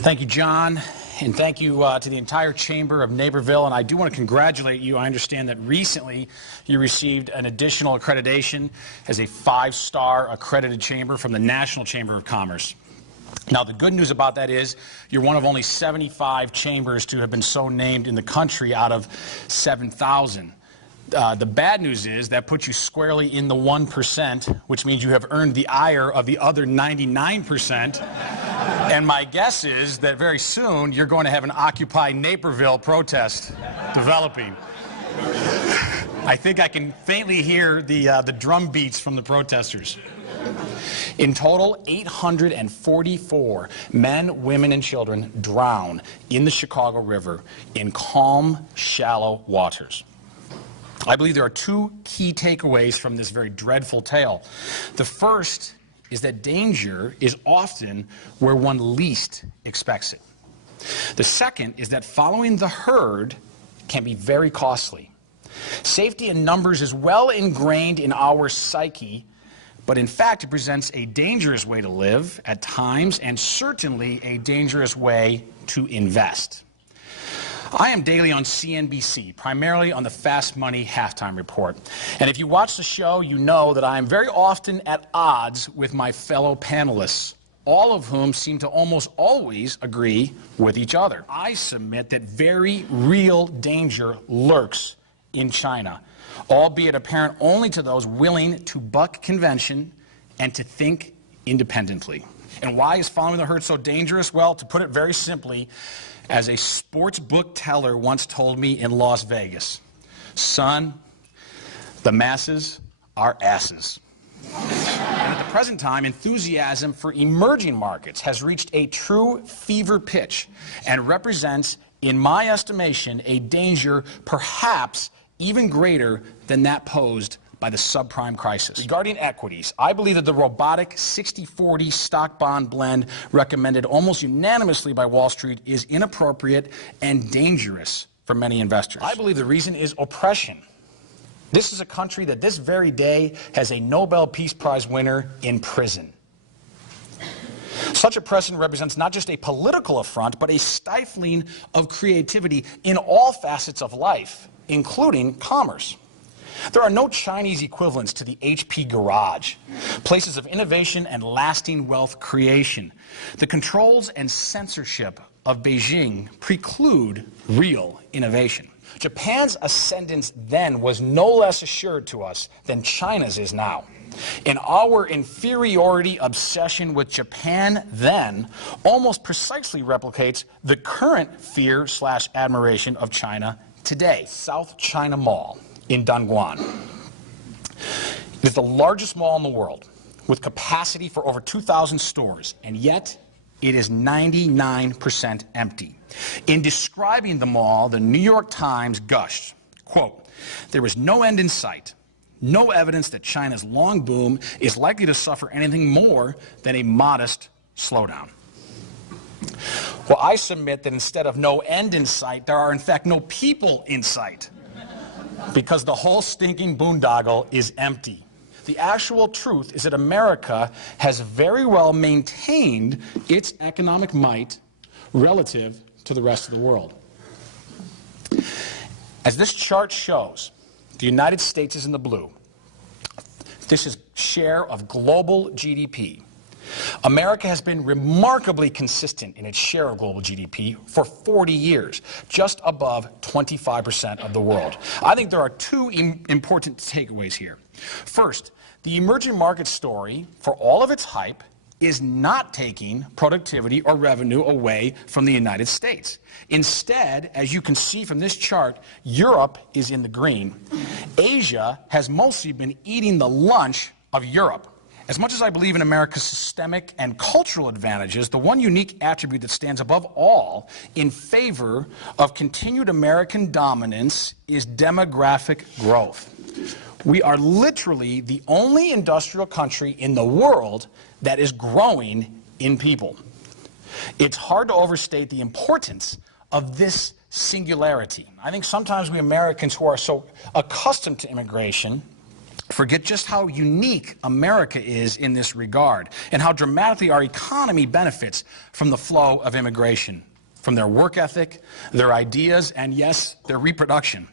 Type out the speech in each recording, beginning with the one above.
Thank you, John, and thank you to the entire Chamber of Naperville. And I do want to congratulate you. I understand that recently you received an additional accreditation as a 5-star accredited chamber from the National Chamber of Commerce. Now, the good news about that is you're one of only 75 chambers to have been so named in the country out of 7,000. The bad news is that puts you squarely in the 1%, which means you have earned the ire of the other 99%. And my guess is that very soon you're going to have an Occupy Naperville protest developing. I think I can faintly hear the drum beats from the protesters. In total, 844 men, women, and children drown in the Chicago River in calm, shallow waters. I believe there are two key takeaways from this very dreadful tale. The first is that danger is often where one least expects it. The second is that following the herd can be very costly. Safety in numbers is well ingrained in our psyche, but in fact it presents a dangerous way to live at times, and certainly a dangerous way to invest. I am daily on CNBC, primarily on the Fast Money Halftime Report. And if you watch the show, you know that I am very often at odds with my fellow panelists, all of whom seem to almost always agree with each other. I submit that very real danger lurks in China, albeit apparent only to those willing to buck convention and to think independently. And why is following the herd so dangerous? Well, to put it very simply, as a sports book teller once told me in Las Vegas, son, the masses are asses. And at the present time, enthusiasm for emerging markets has reached a true fever pitch and represents, in my estimation, a danger perhaps even greater than that posed by the subprime crisis. Regarding equities, I believe that the robotic 60-40 stock-bond blend recommended almost unanimously by Wall Street is inappropriate and dangerous for many investors. I believe the reason is oppression. This is a country that this very day has a Nobel Peace Prize winner in prison. Such oppression represents not just a political affront, but a stifling of creativity in all facets of life, including commerce. There are no Chinese equivalents to the HP garage, places of innovation and lasting wealth creation. The controls and censorship of Beijing preclude real innovation. Japan's ascendance then was no less assured to us than China's is now. And our inferiority obsession with Japan then almost precisely replicates the current fear/admiration of China today. South China Mall in Dongguan. It is the largest mall in the world, with capacity for over 2,000 stores, and yet it is 99% empty. In describing the mall, the New York Times gushed, quote, "There is no end in sight, no evidence that China's long boom is likely to suffer anything more than a modest slowdown." Well, I submit that instead of no end in sight, there are in fact no people in sight, because the whole stinking boondoggle is empty. The actual truth is that America has very well maintained its economic might relative to the rest of the world. As this chart shows, the United States is in the blue. This is share of global GDP. America has been remarkably consistent in its share of global GDP for 40 years, just above 25% of the world. I think there are two important takeaways here. First, the emerging market story, for all of its hype, is not taking productivity or revenue away from the United States. Instead, as you can see from this chart, Europe is in the green. Asia has mostly been eating the lunch of Europe. As much as I believe in America's systemic and cultural advantages, the one unique attribute that stands above all in favor of continued American dominance is demographic growth. We are literally the only industrial country in the world that is growing in people. It's hard to overstate the importance of this singularity. I think sometimes we Americans who are so accustomed to immigration forget just how unique America is in this regard and how dramatically our economy benefits from the flow of immigration, from their work ethic, their ideas, and yes, their reproduction.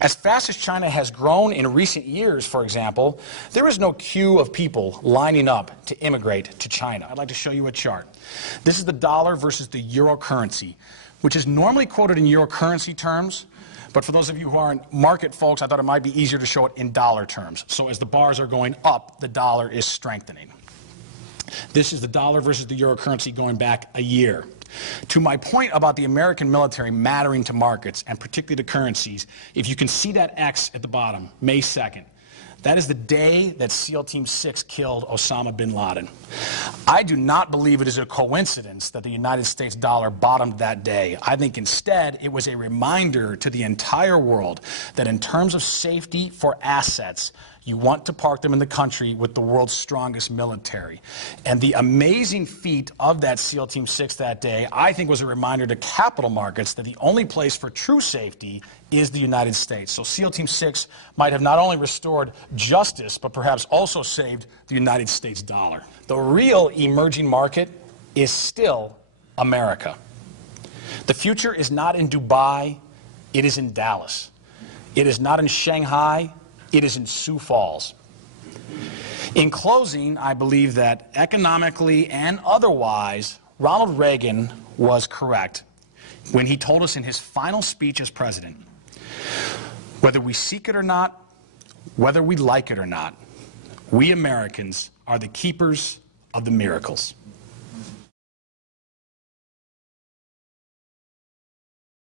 As fast as China has grown in recent years, for example, there is no queue of people lining up to immigrate to China. I'd like to show you a chart. This is the dollar versus the euro currency, which is normally quoted in euro currency terms, but for those of you who aren't market folks, I thought it might be easier to show it in dollar terms. So as the bars are going up, the dollar is strengthening. This is the dollar versus the euro currency going back a year. To my point about the American military mattering to markets, and particularly to currencies, if you can see that X at the bottom, May 2nd, that is the day that SEAL Team 6 killed Osama bin Laden. I do not believe it is a coincidence that the United States dollar bottomed that day. I think instead it was a reminder to the entire world that in terms of safety for assets, you want to park them in the country with the world's strongest military. And the amazing feat of that SEAL Team 6 that day, I think, was a reminder to capital markets that the only place for true safety is the United States. So SEAL Team 6 might have not only restored justice, but perhaps also saved the United States dollar. The real emerging market is still America. The future is not in Dubai, it is in Dallas. It is not in Shanghai, it is in Sioux Falls. In closing, I believe that economically and otherwise, Ronald Reagan was correct when he told us in his final speech as president, whether we seek it or not, whether we like it or not, we Americans are the keepers of the miracles.